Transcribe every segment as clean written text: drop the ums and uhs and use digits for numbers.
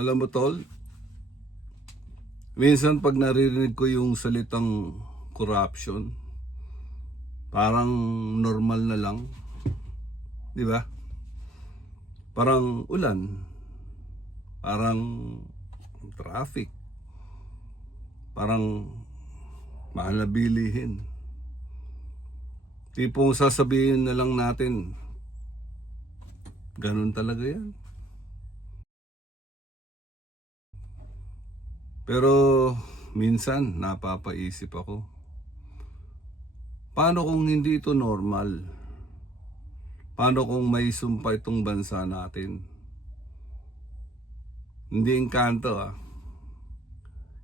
Alam mo tol, minsan pag naririnig ko yung salitang corruption, parang normal na lang, di ba? Parang ulan, parang traffic, parang mahal na bilihin. Tipong sasabihin na lang natin, ganun talaga yan. Pero minsan napapaisip ako, paano kung hindi ito normal? Paano kung may sumpa itong bansa natin? Hindi engkanto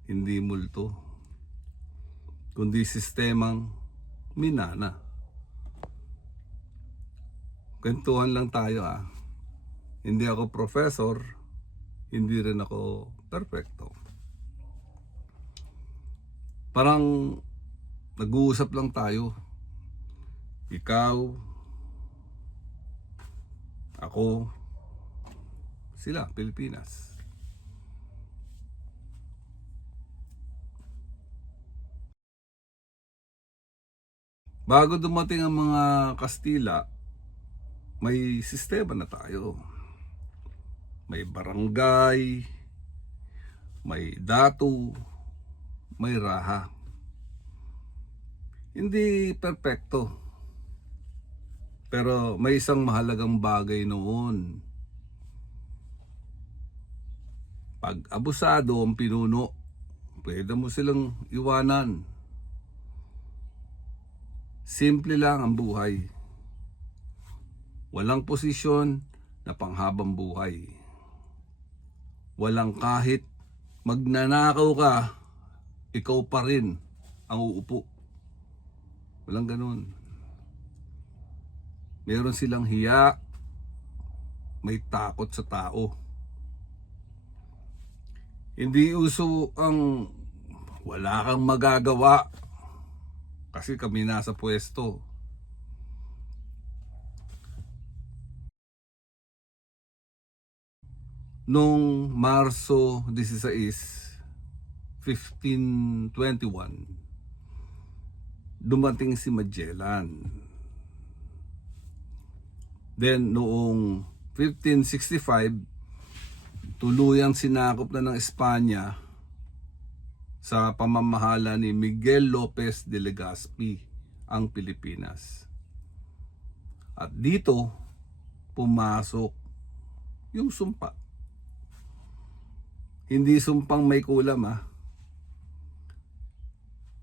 hindi multo, kundi sistemang minana. Kwentuhan lang tayo Hindi ako professor, hindi rin ako perfecto. Parang nag-uusap lang tayo. Ikaw, ako, sila, Pilipinas. Bago dumating ang mga Kastila, may sistema na tayo. May barangay, may datu, may raha. Hindi perpekto, pero may isang mahalagang bagay noon. Pag abusado ang pinuno, pwede mo silang iwanan. Simple lang ang buhay. Walang posisyon na panghabang buhay. Walang kahit magnanakaw ka, ikaw pa rin ang uupo. Walang ganun. Meron silang hiya, may takot sa tao. Hindi uso ang wala kang magagawa kasi kami nasa pwesto. Noong Marso 16, 1521, dumating si Magellan. Then noong 1565, tuluyang sinakop na ng Espanya sa pamamahala ni Miguel Lopez de Legazpi ang Pilipinas. At dito pumasok yung sumpa. Hindi sumpang may kulam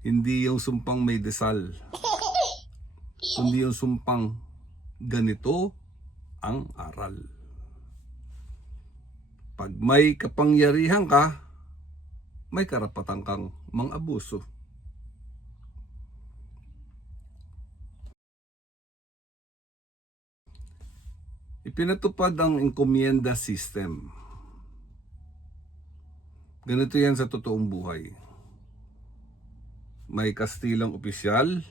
Hindi yung sumpang may desal. Kundi yung sumpang ganito ang aral. Pag may kapangyarihan ka, may karapatan kang mang-abuso. Ipinatupad ang encomienda system. Ganito yan sa totoong buhay. May Kastilang opisyal,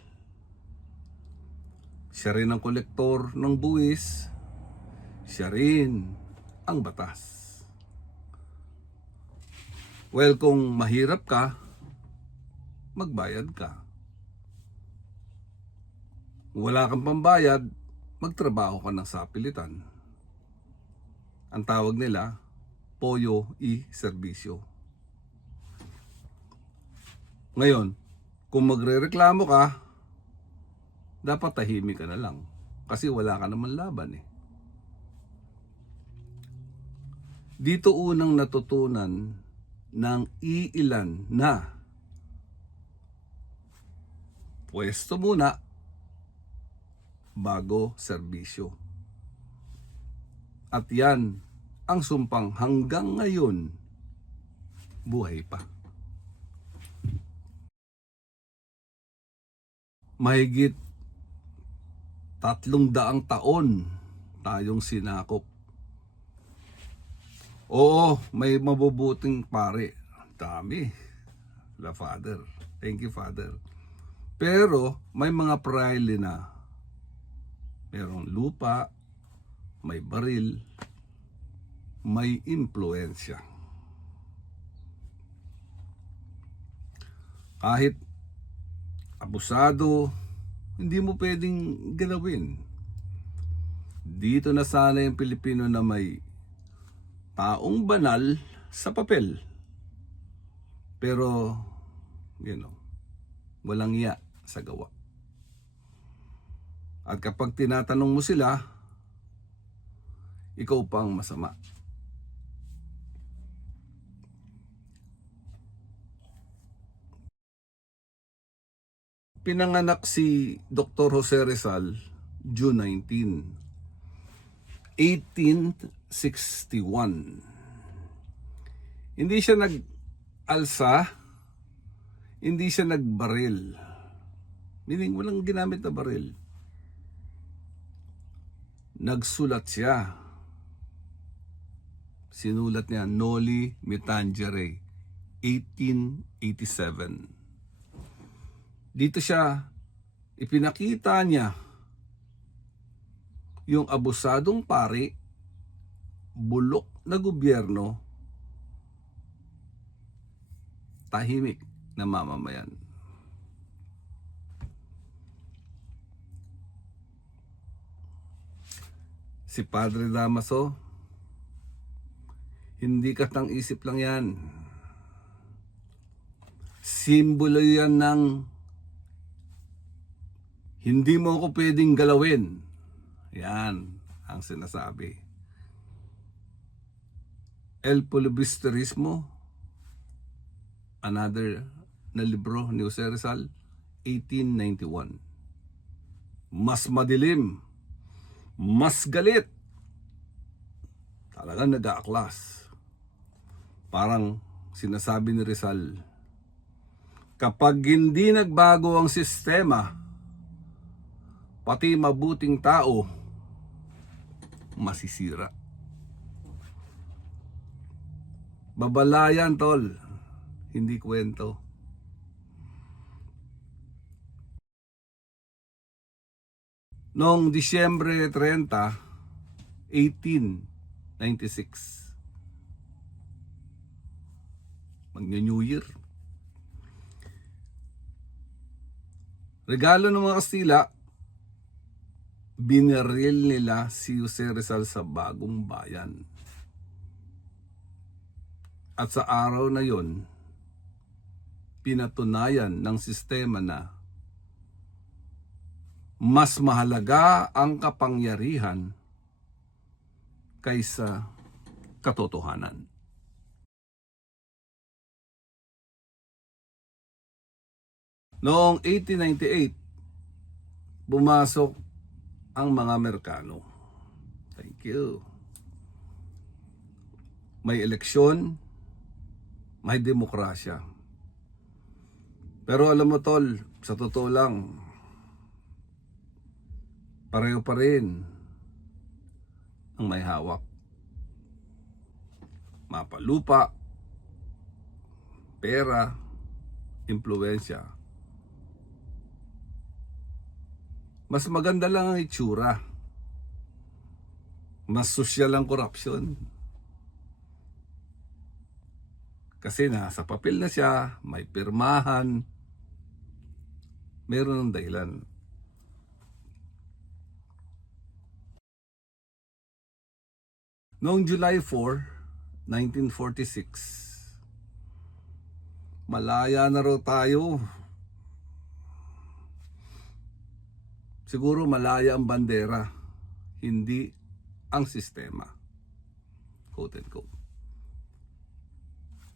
siya rin ang kolektor ng buwis, siya rin ang batas. Well, kung mahirap ka, magbayad ka. Wala kang pambayad, magtrabaho ka ng sapilitan. Ang tawag nila, Poyo y Serbisyo. Ngayon, kung magrereklamo ka, dapat tahimik ka na lang kasi wala ka naman laban Dito unang natutunan ng iilan na pwesto muna bago serbisyo. At yan ang sumpang hanggang ngayon buhay pa. Mahigit 300 taon tayong sinakop. Oo, may mabubuting pare. Dami. La Father. Thank you, Father. Pero may mga praile na merong lupa, may baril, may impluensya. Kahit abusado, hindi mo pwedeng galawin. Dito na sana yung Pilipino na may taong banal sa papel. Pero, walang iya sa gawa. At kapag tinatanong mo sila, ikaw pang masama. Pinanganak si Dr. Jose Rizal June 19, 1861. Hindi siya nag-alsa, hindi siya nagbaril. Meaning walang ginamit na baril. Nagsulat siya. Sinulat niya Noli Me Tangere, 1887. Dito siya ipinakita niya yung abusadong pari, bulok na gobyerno, tahimik na mamamayan. Si Padre Damaso, hindi katang-isip lang yan. Simbolo yan ng hindi mo ako pwedeng galawin. Yan ang sinasabi. El Filibusterismo, another na libro ni Jose Rizal, 1891. Mas madilim, mas galit, talagang nag-aaklas. Parang sinasabi ni Rizal, kapag hindi nagbago ang sistema, pati mabuting tao masisira. Babalayan, tol, hindi kwento. Noong Disyembre 30, 1896, mag-New Year, regalo ng mga Kastila, binaril nila si Jose Rizal sa Bagong Bayan. At sa araw na yon, pinatunayan ng sistema na mas mahalaga ang kapangyarihan kaysa katotohanan. Noong 1898, pumasok ang mga Amerikano. Thank you. May eleksyon, may demokrasya. Pero alam mo, tol, sa totoo lang, pareho pa rin ang may hawak. Mapalupa, pera, impluwensya. Mas maganda lang ang itsura. Mas sosyal ang korupsyon. Kasi nasa papel na siya, may pirmahan, meron ng dahilan. Noong July 4, 1946, malaya na raw tayo. Siguro malaya ang bandera, hindi ang sistema. Quote and quote.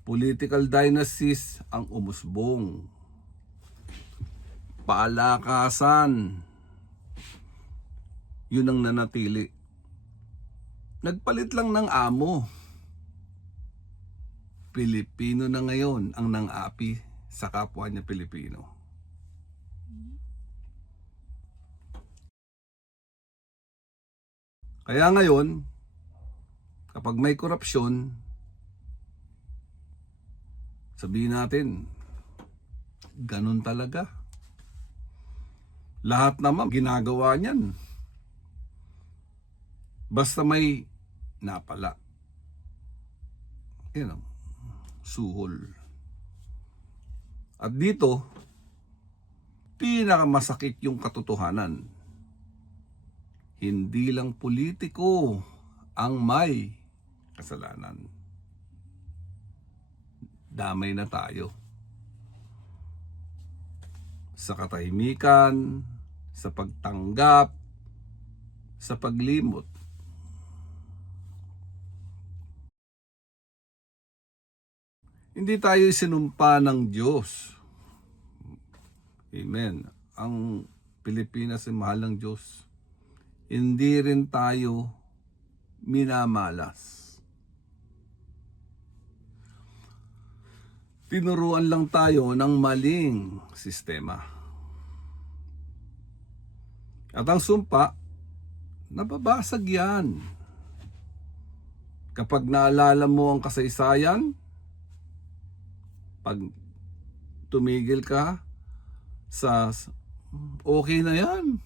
Political dynasties ang umusbong. Palakasan, yun ang nanatili. Nagpalit lang ng amo. Pilipino na ngayon ang nang-api sa kapwa niya Pilipino. Kaya ngayon, kapag may korupsyon, sabihin natin, ganun talaga. Lahat naman ginagawa niyan. Basta may napala. Suhol. At dito, pinakamasakit yung katotohanan. Hindi lang politiko ang may kasalanan. Damay na tayo. Sa katahimikan, sa pagtanggap, sa paglimot. Hindi tayo sinumpa ng Diyos. Amen. Ang Pilipinas ay mahal ng Diyos. Hindi rin tayo minamalas. Tinuruan lang tayo ng maling sistema. At ang sumpa, nababasag yan. Kapag naalala mo ang kasaysayan, pag tumigil ka sa okay na yan.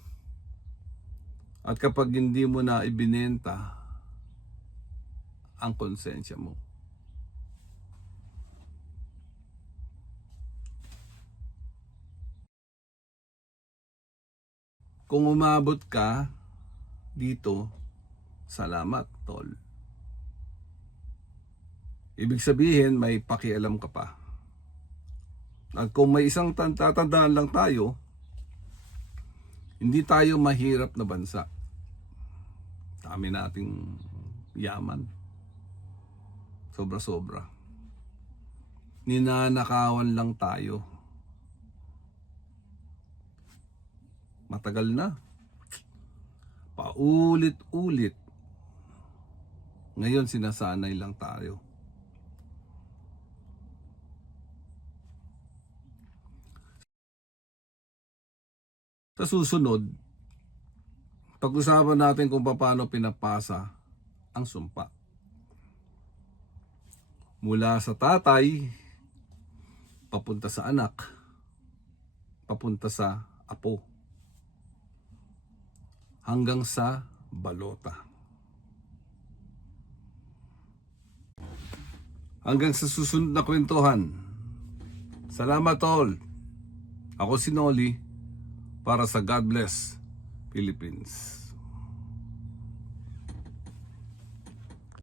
At kapag hindi mo na ibinenta ang konsensya mo, kung umabot ka dito, salamat, tol. Ibig sabihin, may pakialam ka pa. At kung may isang tatandaan lang tayo, hindi tayo mahirap na bansa. Dami nating yaman. Sobra-sobra. Ninanakawan lang tayo. Matagal na. Paulit-ulit. Ngayon sinasanay lang tayo. Sa susunod, pag-usapan natin kung paano pinapasa ang sumpa. Mula sa tatay, papunta sa anak, papunta sa apo, hanggang sa balota. Hanggang sa susunod na kwentuhan. Salamat all. Ako si Noli para sa God Bless Philippines.